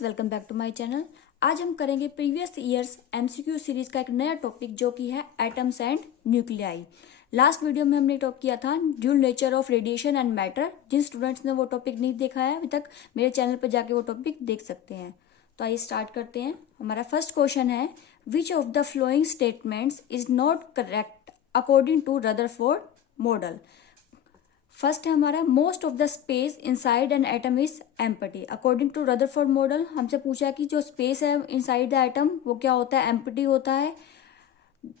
Friends, welcome back to my channel. आज हम करेंगे प्रीवियस ईयर्स एमसीक्यू सीरीज का एक नया टॉपिक जो कि है atoms and nuclei. Last video में हमने टॉप किया था dual nature of radiation and matter. जिन स्टूडेंट्स ने वो टॉपिक नहीं देखा है अभी तक, मेरे चैनल पर जाके वो टॉपिक देख सकते हैं। तो आइए स्टार्ट करते हैं। हमारा फर्स्ट क्वेश्चन है, which of the following statements is not correct according to Rutherford model. First है हमारा, most of the space inside an atom is empty. According to Rutherford model हमसे पूछा है कि जो स्पेस है इनसाइड द एटम वो क्या होता है, एम्प्टी होता है।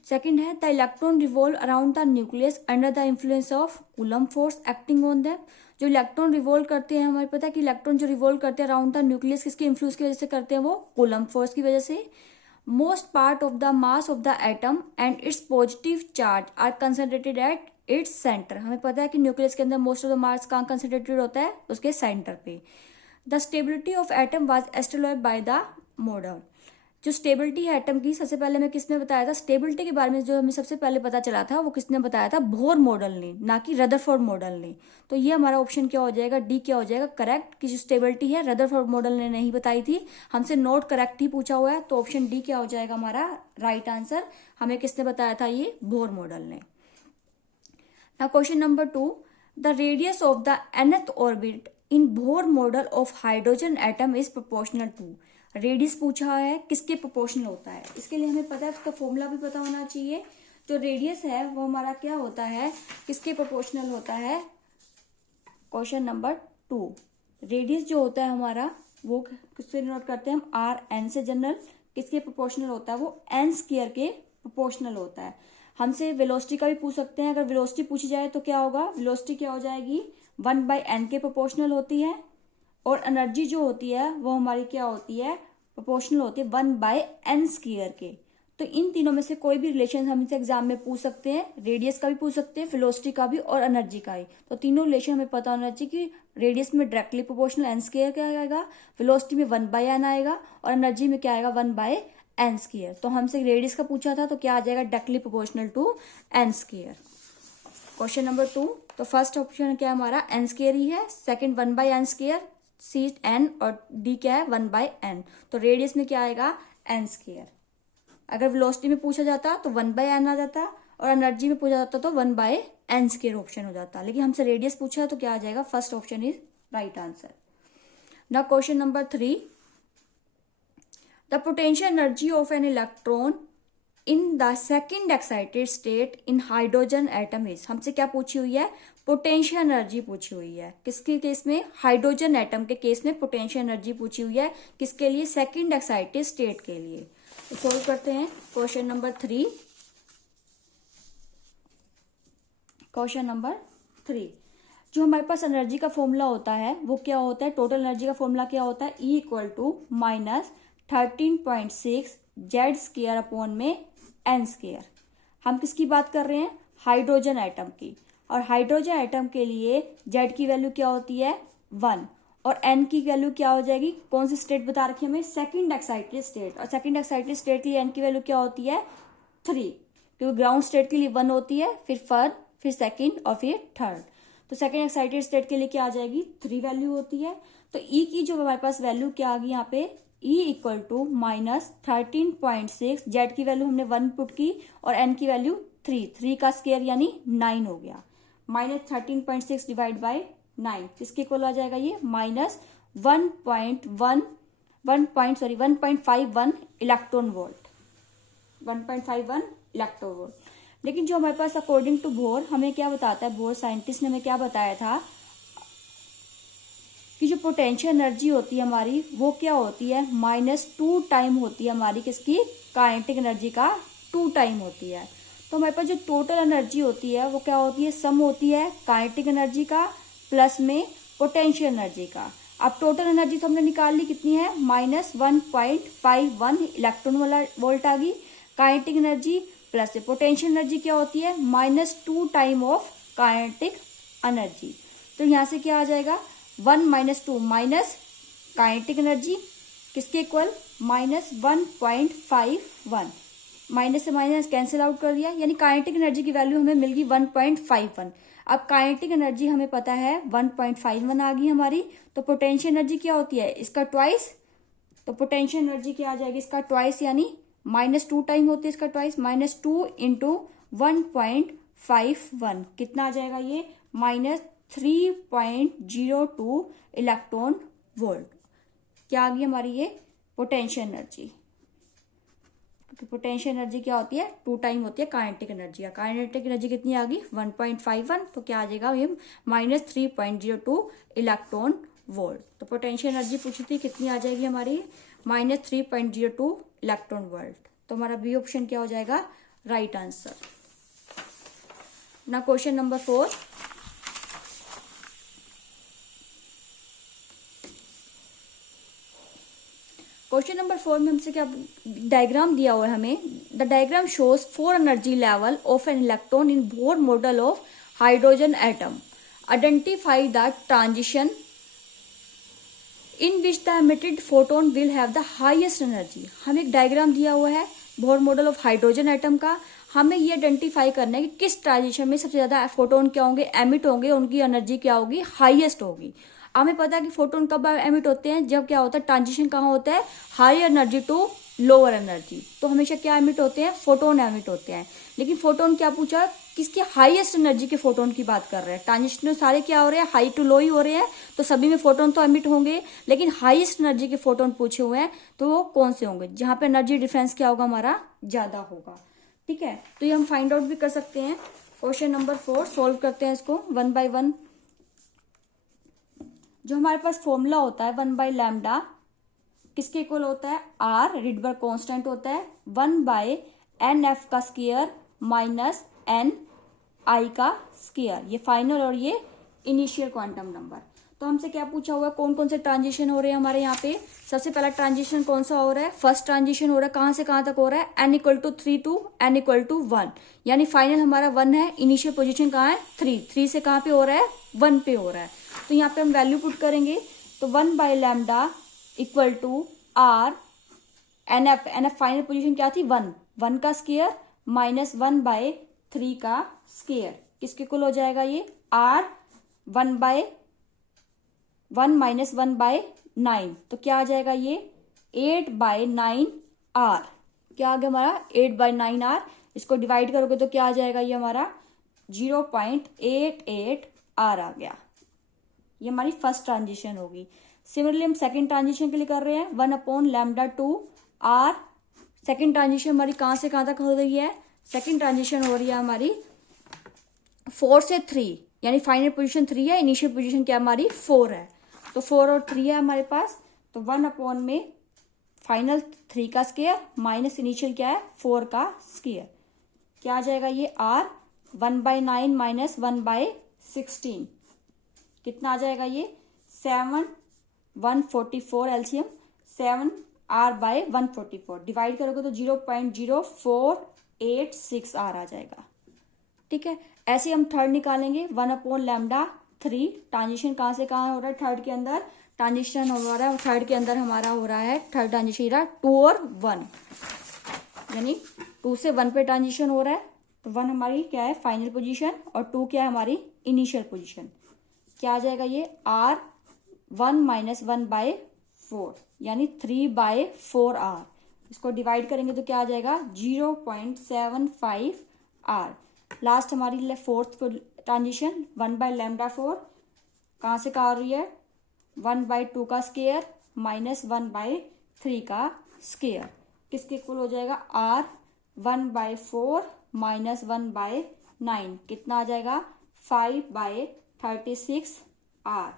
सेकंड है, the electron revolve around the nucleus under the influence of coulomb force acting on them. जो इलेक्ट्रॉन रिवॉल्व करते हैं, हमें पता है कि इलेक्ट्रॉन जो रिवॉल्व करते हैं अराउंड द न्यूक्लियस किसके इन्फ्लुएंस की वजह से करते हैं, वो कूलम फोर्स की वजह से। Most part of the mass of the atom and its positive charge are concentrated at its centre. हमें पता है कि न्यूक्लियस के अंदर मोस्ट ऑफ द मास कहाँ कंसंट्रेटेड होता है, उसके सेंटर पे। The stability of atom was established by the model. जो स्टेबिलिटी है एटम की, सबसे पहले हमें किसने बताया था स्टेबिलिटी के बारे में, जो हमें सबसे पहले पता चला था वो किसने बताया था, बोहर मॉडल ने, ना कि रदरफोर्ड मॉडल ने। तो ये हमारा ऑप्शन क्या हो जाएगा, डी क्या हो जाएगा करेक्ट, कि जो स्टेबिलिटी है रदरफोर्ड मॉडल ने नहीं बताई थी, हमसे नॉट करेक्ट ही पूछा हुआ है। तो ऑप्शन डी क्या हो जाएगा हमारा राइट आंसर। हमें किसने बताया था, ये बोहर मॉडल ने। Now question number 2, the radius of the nth orbit in Bohr model of hydrogen atom is proportional to। Radius पूछा है किसके प्रोपोर्शनल होता है, इसके लिए हमें पता है, उसका फॉर्मूला भी पता होना चाहिए। जो रेडियस है वो हमारा क्या होता है, किसके प्रोपोर्शनल होता है। क्वेश्चन नंबर 2, रेडियस जो होता है हमारा वो किससे नोट करते हैं हम, आर एन से जनरल। किसके प्रोपोर्शनल होता है, वो एन स्क्वायर के प्रोपोर्शनल होता है। हमसे वेलोसिटी का भी पूछ सकते हैं, अगर वेलोसिटी पूछी जाए तो क्या होगा, वेलोसिटी क्या हो जाएगी 1/n के प्रोपोर्शनल होती है। और एनर्जी जो होती है वो हमारी क्या होती है, प्रोपोर्शनल होती है 1/n स्क्वायर के। तो इन तीनों में से कोई भी रिलेशन हमसे एग्जाम में पूछ सकते हैं, रेडियस का भी पूछ सकते हैं, वेलोसिटी का भी और एनर्जी का ही। तो तीनों रिलेशन हमें पता होना चाहिए कि रेडियस में डायरेक्टली प्रोपोर्शनल n स्क्वायर क्या आएगा, वेलोसिटी में 1/n आएगा और एनर्जी में क्या आएगा 1/n स्क्वायर। तो हमसे रेडियस का पूछा था तो क्या आ जाएगा, directly proportional to n square. Question number 2, तो फर्स्ट ऑप्शन क्या है हमारा n स्क्वायर ही है, सेकंड 1/n स्क्वायर, सी n और डी क्या है 1/n। तो रेडियस में क्या आएगा n स्क्वायर। अगर वेलोसिटी में पूछा जाता तो 1/n आ जाता और एनर्जी में पूछा जाता तो 1/n स्क्वायर ऑप्शन हो जाता, लेकिन हमसे रेडियस पूछा तो क्या आ जाएगा, first option is right answer. Now question number 3, the potential energy of an electron in the second excited state in hydrogen atom is. हमसे क्या पूछी हुई है, पोटेंशियल एनर्जी पूछी हुई है। किसके केस में, हाइड्रोजन एटम के केस में पोटेंशियल एनर्जी पूछी हुई है। किसके लिए, सेकेंड एक्साइटेड स्टेट के लिए। तो सोल्व करते हैं क्वेश्चन नंबर 3। क्वेश्चन नंबर 3, जो हमारे पास एनर्जी का फॉर्मूला होता है वो क्या होता है, टोटल एनर्जी का फॉर्मूला क्या होता है, E = -13.6 जेड स्क्वायर अपॉन में एन स्क्वायर। हम किसकी बात कर रहे हैं, हाइड्रोजन एटम की। और हाइड्रोजन एटम के लिए जेड की वैल्यू क्या होती है 1 और एन की वैल्यू क्या हो जाएगी, कौन सी स्टेट बता रखी है हमें, सेकंड एक्साइटेड स्टेट। और सेकंड एक्साइटेड स्टेट के लिए एन की वैल्यू क्या होती है 3, क्योंकि ग्राउंड स्टेट के लिए 1 होती है, फिर फर्स्ट, फिर सेकंड और फिर थर्ड। तो सेकंड एक्साइटेड स्टेट के लिए क्या आ जाएगी 3 वैल्यू होती है। तो ई की जो हमारे पास वैल्यू क्या आ गई यहाँ पे, E = -13.6, जेड की वैल्यू हमने 1 पुट की और एन की वैल्यू 3 का स्क्वायर यानी 9 हो गया। -13.6 डिवाइड बाई 9 किसके इक्वल आ जाएगा, ये -1.51 इलेक्ट्रॉन वोल्ट, 1.51 इलेक्ट्रॉन वोल्ट। लेकिन जो हमारे पास अकॉर्डिंग टू बोर हमें क्या बताता है, बोर साइंटिस्ट ने हमें क्या बताया था कि जो पोटेंशियल एनर्जी होती है हमारी वो क्या होती है, -2 टाइम होती है हमारी, किसकी, काइनेटिक एनर्जी का 2 टाइम होती है। तो हमारे पास जो टोटल एनर्जी होती है वो क्या होती है, सम होती है काइनेटिक एनर्जी का प्लस में पोटेंशियल एनर्जी का। अब टोटल एनर्जी तो हमने निकाल ली, कितनी है -1.51 इलेक्ट्रॉन वोल्ट आ गई। Kinetic energy plus potential energy क्या होती है, -2 टाइम ऑफ काइनेटिक एनर्जी। तो यहाँ से क्या आ जाएगा 1 - 2 माइनस काइनेटिक एनर्जी किसके इक्वल, -1.51, माइनस से माइनस कैंसिल आउट कर दिया, यानी काइनेटिक एनर्जी की वैल्यू हमें मिल गई 1.51। अब काइनेटिक एनर्जी हमें पता है 1.51 आ गई हमारी। तो पोटेंशियल एनर्जी क्या होती है, इसका ट्वाइस तो पोटेंशियल एनर्जी क्या आ जाएगी इसका ट्वाइस, यानी -2 टाइम होती है इसका ट्वाइस, -2 इंटू 1.51 कितना आ जाएगा ये -3.02 इलेक्ट्रॉन वोल्ट। क्या आ गई हमारी ये पोटेंशियल एनर्जी, क्योंकि पोटेंशियल एनर्जी क्या होती है 2 टाइम होती है काइनेटिक एनर्जी। काइनेटिक एनर्जी कितनी आ गई 1.51, तो क्या आ जाएगा ये -3.02 इलेक्ट्रॉन वोल्ट। तो पोटेंशियल एनर्जी पूछी थी कितनी आ जाएगी हमारी -3.02 इलेक्ट्रॉन वोल्ट। तो हमारा बी ऑप्शन क्या हो जाएगा राइट आंसर। ना क्वेश्चन नंबर 4, क्वेश्चन नंबर 4 में हमसे क्या डायग्राम दिया हुआ है हमें। The diagram shows 4 energy level of an electron in Bohr model of hydrogen atom. Identify the transition in which the emitted photon will have the highest energy. हमें एक diagram दिया हुआ है Bohr model of hydrogen atom का। हमें ये identify करना है कि किस ट्रांजिशन में सबसे ज्यादा फोटोन क्या होंगे एमिट होंगे, उनकी एनर्जी क्या होगी हाईएस्ट होगी। हमें पता है कि फोटोन कब एमिट होते हैं, जब क्या होता है ट्रांजिशन कहाँ होता है high energy to lower energy. तो हमेशा क्या एमिट होते हैं फोटोन एमिट होते हैं। लेकिन फोटोन क्या पूछा किसके हाईएस्ट एनर्जी के फोटोन की बात कर रहे हैं। ट्रांजिशन में सारे क्या हो रहे हैं हाई टू लो ही हो रहे हैं, तो सभी में फोटोन तो एमिट होंगे, लेकिन हाईएस्ट एनर्जी के फोटोन पूछे हुए हैं तो वो कौन से होंगे जहां पे एनर्जी डिफरेंस क्या होगा हमारा ज्यादा होगा। ठीक है, तो ये हम फाइंड आउट भी कर सकते हैं। क्वेश्चन नंबर 4 सोल्व करते हैं इसको 1 by 1। जो हमारे पास फॉर्मूला होता है 1 by लैम्डा किसके इक्वल होता है आर, रिडबर्ग कांस्टेंट होता है 1 by NF का स्क्वायर माइनस NI का स्क्वायर। ये फाइनल और ये इनिशियल क्वांटम नंबर। तो हमसे क्या पूछा हुआ है कौन कौन से ट्रांजिशन हो रहे हैं हमारे यहाँ पे। सबसे पहला ट्रांजिशन कौन सा हो रहा है फर्स्ट ट्रांजिशन हो रहा है, कहाँ से कहाँ तक हो रहा है n=3 to n=1, यानी फाइनल हमारा 1 है। इनिशियल पोजीशन कहाँ है 3 से कहाँ पे हो रहा है 1 पे हो रहा है। तो यहाँ पे हम वैल्यू पुट करेंगे तो 1 by lambda equal to R NF final position क्या थी 1 का स्क्वायर माइनस 1 by 3 का स्क्वायर। किसके इक्वल हो जाएगा ये R 1 by 1 minus 1 by 9, तो क्या आ जाएगा ये 8 by 9 R। क्या आ गया हमारा 8 by 9 R। इसको डिवाइड करोगे तो क्या आ जाएगा ये हमारा 0.88 R आ गया। ये हमारी फर्स्ट ट्रांजिशन होगी। सिमिलरली हम सेकंड ट्रांजिशन के लिए कर रहे हैं 1/λ2 R। सेकंड ट्रांजिशन हमारी कहाँ से कहाँ तक हो रही है सेकंड ट्रांजिशन हो रही है हमारी 4 से 3, यानी फाइनल पोजीशन 3 है, इनिशियल पोजीशन क्या हमारी 4 है। तो 4 और 3 है हमारे पास, तो 1 में फाइनल 3 का स्क्वायर माइनस इनिशियल क्या है 4 का स्क्वायर। क्या आ जाएगा ये R 1 by 9 माइनस 1 by 16 कितना आ जाएगा ये 7 144 एलसीएम 7 R by 144 डिवाइड करोगे तो 0.0486 R आ जाएगा। ठीक है, ऐसे हम थर्ड निकालेंगे 1/λ3। ट्रांजिशन कहाँ से कहाँ हो रहा है थर्ड के अंदर ट्रांजिशन हो रहा है, थर्ड के अंदर हमारा हो रहा है थर्ड ट्रांजिशन 2 और 1, यानी 2 से 1 पे ट्रांजिशन हो रहा है। तो 1 हमारी क्या है फाइनल पोजीशन और 2 क्या है हमारी इनिशियल पोजीशन। क्या आ जाएगा ये R 1 minus 1 by 4 यानी 3 by 4 R। इसको डिवाइड करेंगे तो क्या आ जाएगा 0.75 R। लास्ट हमारी फोर्थ ट्रांजिशन 1 by λ4 कहाँ से कहाँ आ रही है 1 by 2 का स्क्वायर माइनस 1 by 3 का स्क्वायर। किसके इक्वल हो जाएगा R 1 by 4 माइनस 1 by 9 कितना आ जाएगा 5 by 36 R।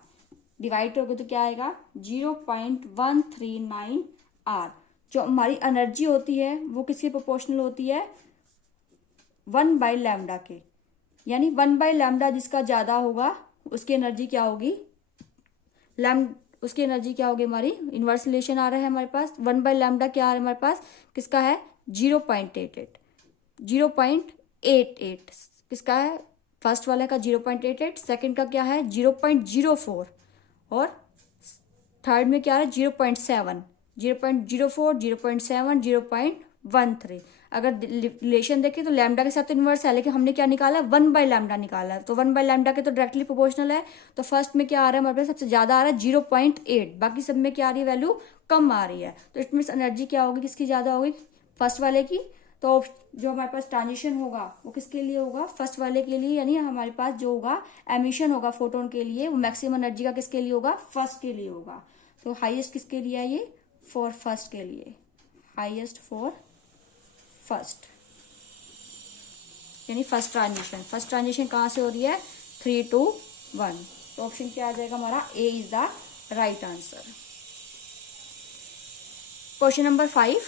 डिवाइड करोगे तो क्या आएगा 0.139 R। जो हमारी एनर्जी होती है वो किसके प्रोपोर्शनल होती है 1 by लैम्डा के, यानी 1 by लैम्डा जिसका ज्यादा होगा उसकी एनर्जी क्या होगी उसकी एनर्जी क्या होगी हमारी इनवर्स रिलेशन आ रहा है हमारे पास 1 by लैम्डा क्या आ रहा है हमारे पास किसका है 0.88 किसका है फर्स्ट वाले का 0.88, सेकंड का क्या है 0.04 और थर्ड में क्या है 0.7 0.04 0.7 0.13। अगर रिलेशन देखें तो लैम्डा के साथ तो इन्वर्स है, लेकिन हमने क्या निकाला है, 1/λ निकाला है, तो 1/λ के तो डायरेक्टली प्रोपोर्शनल है। तो फर्स्ट में क्या आ रहा है हमारे पास, सबसे ज्यादा आ रहा है 0.8, बाकी सब में क्या आ रही है वैल्यू कम आ रही है। तो इट मीन्स एनर्जी क्या होगी, किसकी ज्यादा होगी, फर्स्ट वाले की। तो जो हमारे पास ट्रांजिशन होगा वो किसके लिए होगा, फर्स्ट वाले के लिए, यानी हमारे पास जो होगा एमिशन होगा फोटोन के लिए, वो मैक्सिमम एनर्जी का किसके लिए होगा, फर्स्ट के लिए होगा। तो हाईएस्ट किसके लिए है ये, फॉर फर्स्ट के लिए, हाईएस्ट फॉर फर्स्ट, यानी फर्स्ट ट्रांजिशन। फर्स्ट ट्रांजिशन कहाँ से हो रही है, 3 to 1। तो ऑप्शन क्या आ जाएगा हमारा, A is the right answer. Question number 5,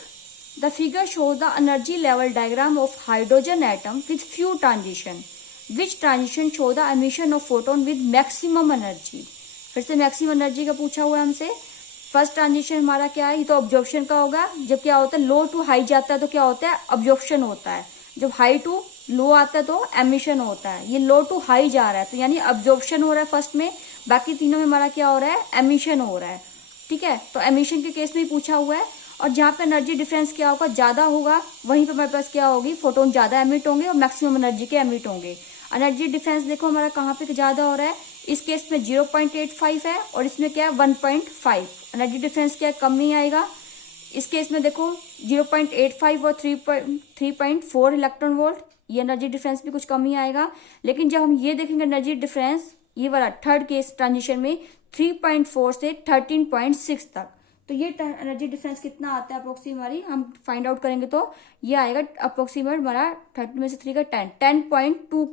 the figure shows the energy level diagram of hydrogen atom with few transition, which transition show the emission of photon with maximum energy. फिर से maximum energy का पूछा हुआ है हमसे। First transition हमारा क्या है, ये तो ऑब्जॉर्प्शन का होगा। जब क्या होता है, लो टू हाई जाता है तो क्या होता है, ऑब्जॉर्प्शन होता है। जब हाई टू लो आता है तो एमिशन होता है। ये लो टू हाई जा रहा है तो यानी ऑब्जॉर्प्शन हो रहा है फर्स्ट में, बाकी तीनों में हमारा क्या हो रहा है, एमिशन हो रहा है। ठीक है, तो एमिशन के केस में ही पूछा हुआ है। और जहाँ पे एनर्जी डिफरेंस क्या होगा, ज्यादा होगा, वहीं पे हमारे पास क्या होगी, फोटोन ज्यादा एमिट होंगे और मैक्सिमम एनर्जी के एमिट होंगे। एनर्जी डिफरेंस देखो हमारा कहाँ पे ज्यादा हो रहा है, इस केस में 0.85 है और इसमें क्या है 1.5। एनर्जी डिफरेंस क्या है, कम नहीं आएगा। इस केस में देखो 0.85 और 3.4 इलेक्ट्रॉन वोल्ट, ये एनर्जी डिफरेंस भी कुछ कम ही आएगा। लेकिन जब हम ये देखेंगे एनर्जी डिफरेंस, ये वाला थर्ड केस ट्रांजिशन में 3.4 से 13.6 तक, तो ये एनर्जी डिफरेंस कितना आता है अप्रोक्सीमेटली, हम फाइंड आउट करेंगे तो ये आएगा अप्रोक्सीमेट हमारा 30 में से 3 का 10.2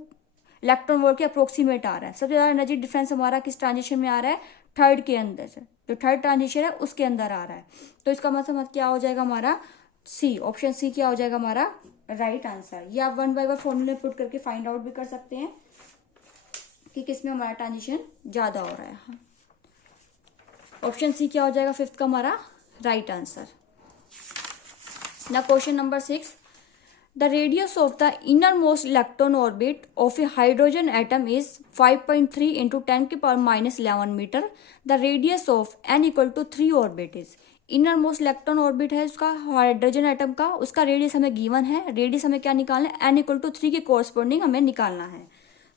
इलेक्ट्रॉन वोल्ट के अप्रोक्सीमेट आ रहा है। सबसे ज्यादा एनर्जी डिफरेंस हमारा किस ट्रांजिशन में आ रहा है, थर्ड के अंदर से, जो थर्ड ट्रांजिशन है उसके अंदर आ रहा है। तो इसका मतलब क्या हो जाएगा हमारा, सी, ऑप्शन सी क्या हो जाएगा हमारा राइट आंसर। ये आप 1 by 1 फॉर्मूले पुट करके फाइंड आउट भी कर सकते हैं कि किसमें हमारा ट्रांजिशन ज्यादा हो रहा है। ऑप्शन सी क्या हो जाएगा फिफ्थ का हमारा राइट आंसर। ना question number 6, the radius of the innermost electron orbit of a hydrogen atom is 5.3 into 10 की power minus 11 मीटर। The radius of n equal to 3 orbit is, innermost electron orbit है उसका hydrogen atom का, उसका radius हमें given है। Radius हमें क्या निकालना है, n इक्वल टू 3 के कोरस्पॉन्डिंग हमें निकालना है।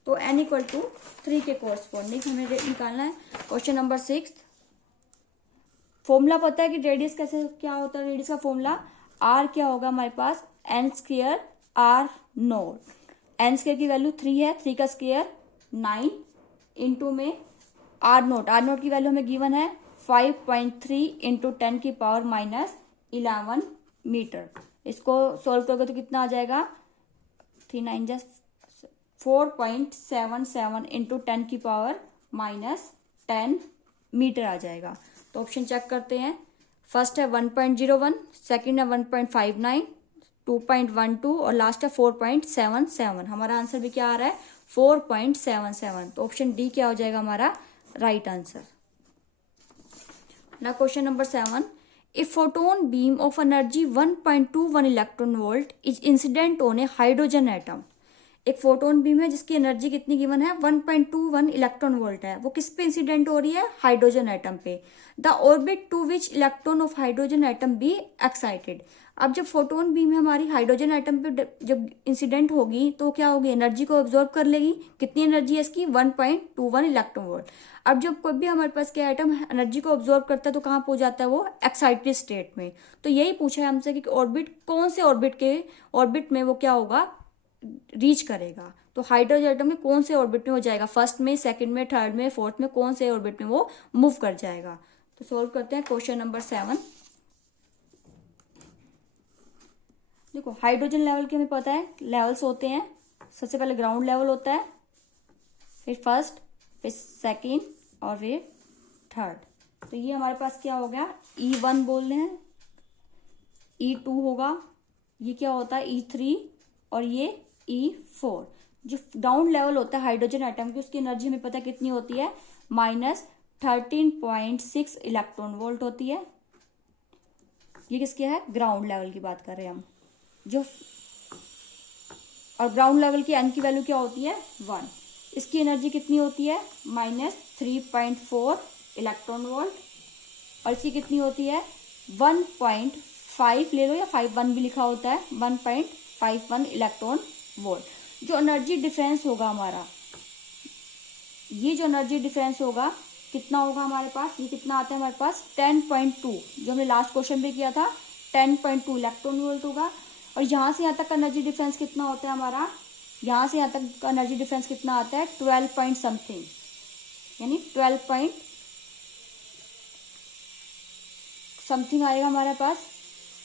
तो n इक्वल टू 3 के कोरस्पॉन्डिंग हमें निकालना है। क्वेश्चन नंबर 6, फॉर्मूला पता है कि रेडियस कैसे क्या होता है, रेडियस का फॉर्मूला r क्या होगा हमारे पास, n square r note. n square की वैल्यू 3 है, 3 का स्क्वायर 9 इंटू में r नोट की वैल्यू हमें गिवन है 5.3 इंटू 10 की पावर माइनस 11 मीटर। इसको सॉल्व करोगे तो कितना आ जाएगा, 3 9 जस्ट 4.77 इंटू 10 की पावर माइनस 10 मीटर आ जाएगा। तो ऑप्शन चेक करते हैं। फर्स्ट है 1.01, सेकंड है 1.59, 2.12 और लास्ट है 4.77। हमारा आंसर भी क्या आ रहा है, 4.77। तो ऑप्शन डी क्या हो जाएगा हमारा राइट आंसर। ना question number 7, a photon beam of energy 1.21 electron volt is incident on A hydrogen atom. एक फोटोन बीम है जिसकी एनर्जी कितनी गिवन है, 1.21 इलेक्ट्रॉन वोल्ट है। वो किस पे इंसिडेंट हो रही है, हाइड्रोजन एटम पे। The orbit to which electron of hydrogen atom be excited. अब जब फोटोन बीम है हमारी हाइड्रोजन एटम पे जब इंसिडेंट होगी तो क्या होगी, एनर्जी को ऑब्जॉर्व कर लेगी। कितनी एनर्जी है इसकी, 1.21 इलेक्ट्रॉन वोल्ट। अब जब कोई भी हमारे पास क्या एटम एनर्जी को ऑब्जॉर्व करता है तो कहाँ पहुंच जाता है वो, एक्साइटेड स्टेट में। तो यही पूछा है हमसे कि ऑर्बिट कौन से ऑर्बिट में वो क्या होगा, रीच करेगा। तो हाइड्रोजन एटम में कौन से ऑर्बिट में हो जाएगा, फर्स्ट में, सेकंड में, थर्ड में, फोर्थ में, कौन से ऑर्बिट में वो मूव कर जाएगा। तो सॉल्व करते हैं क्वेश्चन नंबर 7। देखो हाइड्रोजन लेवल के हमें पता है लेवल्स होते हैं। सबसे पहले ग्राउंड लेवल होता है, फिर फर्स्ट, फिर सेकंड और फिर थर्ड। तो ये हमारे पास क्या हो गया, E1 बोल रहे हैं, E2 होगा, ये क्या होता है E3 और ये E4। जो डाउन लेवल होता है हाइड्रोजन एटम की, उसकी एनर्जी हमें पता है कितनी होती है, माइनस 13.6 इलेक्ट्रॉन वोल्ट होती है। ये किसके है, ग्राउंड लेवल की बात कर रहे हैं हम। जो और ग्राउंड लेवल की n की वैल्यू क्या होती है, 1। इसकी एनर्जी कितनी होती है, माइनस 3.4 इलेक्ट्रॉन वोल्ट। और इसकी कितनी होती है, 5 ले लो या 5.1 भी लिखा होता है, 1.51 इलेक्ट्रॉन वोल्ट। जो एनर्जी डिफरेंस होगा हमारा, ये जो एनर्जी डिफरेंस होगा कितना होगा हमारे पास, ये कितना आता है हमारे पास 10.2, जो हमने लास्ट क्वेश्चन पे किया था 10.2 इलेक्ट्रॉन वोल्ट होगा। और यहाँ से यहाँ तक का एनर्जी डिफरेंस कितना होता है हमारा, यहाँ से यहाँ तक का एनर्जी डिफरेंस कितना आता है 12 पॉइंट समथिंग, यानी 12 पॉइंट समथिंग आएगा हमारे पास।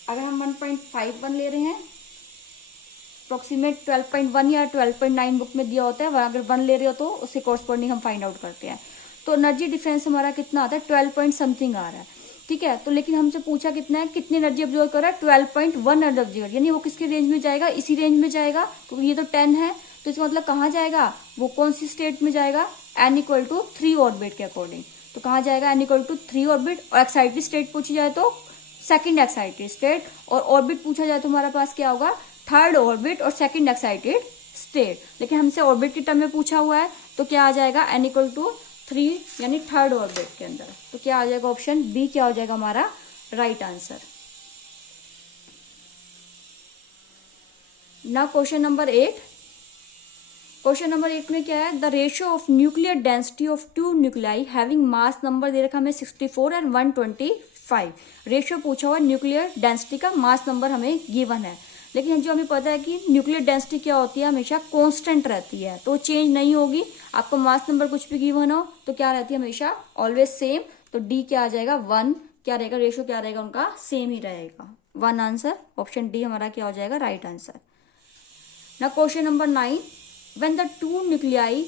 अगर हम 1.51 ले रहे हैं, अप्रोक्सीमेट 12.1 या 12.9 बुक में दिया होता है, अगर 1 ले रहे हो तो उससे कॉरस्पॉन्डिंग हम फाइंड आउट करते हैं। तो एनर्जी डिफरेंस हमारा कितना आता है 12 पॉइंट समथिंग आ रहा है, ठीक है। तो लेकिन हमसे पूछा कितना है, कितनी एनर्जी ऑब्जर्व कर रहा है, 12.1 एनर्जी, यानी वो किसके रेंज में जाएगा, इसी रेंज में जाएगा, क्योंकि ये तो 10 है। तो इसका मतलब कहाँ जाएगा, वो कौन सी स्टेट में जाएगा, n=3 ऑर्बिट के अकॉर्डिंग। तो कहाँ जाएगा, n=3 ऑर्बिट। और एक्साइटेड स्टेट पूछी जाए तो सेकंड एक्साइटेड स्टेट, और ऑर्बिट पूछा जाए तो हमारे पास क्या होगा, थर्ड ऑर्बिट और सेकंड एक्साइटेड स्टेट। लेकिन हमसे ऑर्बिट के टर्म में पूछा हुआ है, तो क्या आ जाएगा, n=3 यानी थर्ड ऑर्बिट के अंदर। तो क्या आ जाएगा, ऑप्शन बी क्या हो जाएगा हमारा राइट आंसर। ना क्वेश्चन नंबर 8। क्वेश्चन नंबर 8 में क्या है, the ratio of nuclear density of two nuclei having mass number दे रखा हमें 64 एंड 125। रेशियो पूछा हुआ न्यूक्लियर डेंसिटी का, मास नंबर हमें गिवन है। लेकिन जो हमें पता है कि न्यूक्लियर डेंसिटी क्या होती है, हमेशा कांस्टेंट रहती है, तो चेंज नहीं होगी। आपको मास नंबर कुछ भी गिवन हो तो क्या रहती है, हमेशा ऑलवेज सेम। तो डी क्या आ जाएगा 1, क्या रहेगा, रेशियो क्या रहेगा उनका, सेम ही रहेगा, 1 आंसर। ऑप्शन डी हमारा क्या हो जाएगा राइट आंसर। ना question number 9, when the two nuclei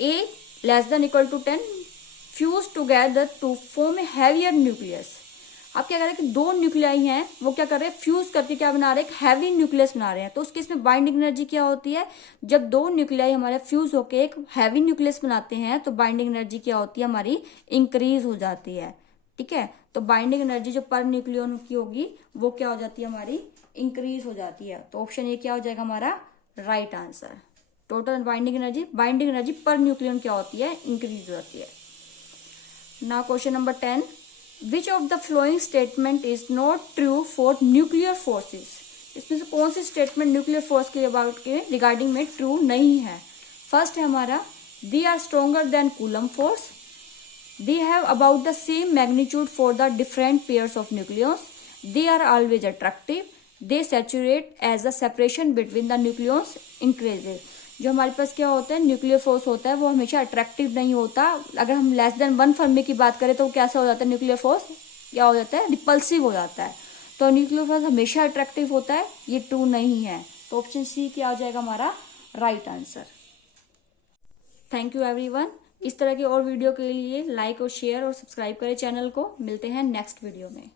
A less than equal to 10 fuse together to form a heavier nucleus। आप क्या कर रहे हैं कि दो न्यूक्लियाई हैं, वो क्या कर रहे हैं, फ्यूज करके क्या बना रहे हैं, एक हैवी न्यूक्लियस बना रहे हैं। तो उस केस में बाइंडिंग एनर्जी क्या होती है, जब दो न्यूक्लियाई हमारे फ्यूज होकर एक हैवी न्यूक्लियस बनाते हैं तो बाइंडिंग एनर्जी क्या होती है हमारी, इंक्रीज हो जाती है, ठीक है। तो बाइंडिंग एनर्जी जो पर न्यूक्लियन की होगी वो क्या हो जाती है हमारी, इंक्रीज हो जाती है। तो ऑप्शन ए क्या हो जाएगा हमारा right answer. Total binding energy per nucleon क्या होती है, इंक्रीज हो जाती है। Now question number 10, which of the following statement is not true for nuclear forces. इसमें से कौन सी स्टेटमेंट न्यूक्लियर फोर्स के अबाउट के रिगार्डिंग में ट्रू नहीं है। फर्स्ट है हमारा, they are stronger than Coulomb force, they have about the same magnitude for the different pairs of nucleus, they are always attractive, they saturate as the separation between the nucleus increases. जो हमारे पास क्या होता है, nuclear force होता है, वो हमेशा attractive नहीं होता। अगर हम लेस देन 1 फर्मी की बात करें तो कैसा हो जाता है, न्यूक्लियर फोर्स क्या हो जाता है, रिपल्सिव हो जाता है। तो न्यूक्लियर फोर्स हमेशा अट्रैक्टिव होता है, ये ट्रू नहीं है। तो ऑप्शन सी क्या हो जाएगा हमारा right answer. Thank you everyone. इस तरह की और वीडियो के लिए लाइक और शेयर और सब्सक्राइब करें चैनल को। मिलते हैं नेक्स्ट वीडियो में।